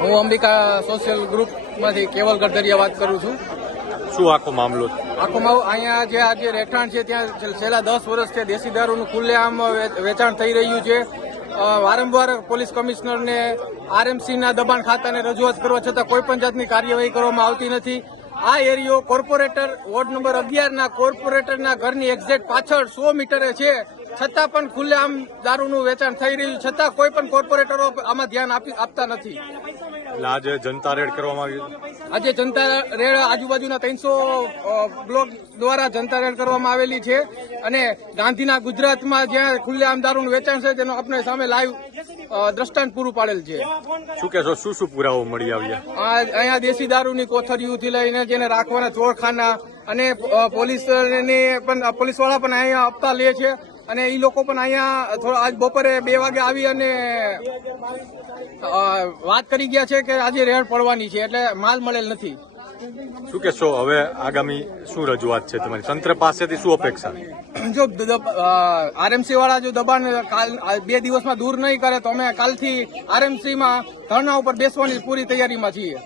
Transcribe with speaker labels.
Speaker 1: હું અંબિકા સોશિયલ ગ્રુપમાંથી કેવલ ગઢરિયા વાત કરું છું.
Speaker 2: શું આખો મામલો
Speaker 1: આખો મામલો અહીંયા જે આજે રહેઠાણ છે ત્યાં છેલ્લા દસ વર્ષથી દેશી દારૂનું ખુલ્લેઆમ વેચાણ થઈ રહ્યું છે. વારંવાર પોલીસ કમિશનરને આરએમસીના દબાણ ખાતાને રજૂઆત કરવા છતાં કોઈ પણ જાતની કાર્યવાહી કરવામાં આવતી નથી. આ એરિયો કોર્પોરેટર વોર્ડ નંબર અગિયારના કોર્પોરેટરના ઘરની એક્ઝેક્ટ પાછળ સો મીટરે છે. છતાં પણ ખુલ્લેઆમ દારૂનું વેચાણ થઈ રહ્યું. છતાં કોઈ પણ કોર્પોરેટરો આમાં ધ્યાન આપી- આપતા નથી.
Speaker 2: એટલે આજે જનતા રેડ કરવામાં આવી
Speaker 1: આજે જનતા રેડ આજુબાજુના ત્રણસો બ્લોક દ્વારા જનતા રેડ કરવામાં આવેલી છે અને ગાંધીના ગુજરાતમાં જ્યાં ખુલ્લેઆમ દારૂનું વેચાણ છે તેનો આપણે સામે લાઈવ દ્રષ્ટાંત પૂરું પાડેલ છે.
Speaker 2: શું કહેશો શું શું પુરાવો મળી આવ્યા?
Speaker 1: અહીંયા દેશી દારૂની કોથળીઓથી લઈને જેને રાખવાના ચોરખાના અને પોલીસની પણ પોલીસવાળા પણ અહીંયા આપતા લે છે. અને એ લોકો પણ અહીંયા થોડા આજ બપોરે બે વાગે આવી અને વાત કરી ગયા છે કે આજે રેડ પડવાની છે એટલે માલ મળેલ નથી.
Speaker 2: શું કહેશો હવે આગામી શું રજૂઆત છે તમારી? તંત્ર પાસેથી શું અપેક્ષા?
Speaker 1: જો આરએમસી વાળા જો દબાણ કાલ બે દિવસમાં દૂર નહીં કરે તો અમે કાલથી આરએમસીમાં ધરણા ઉપર બેસવાની પૂરી તૈયારીમાં છીએ.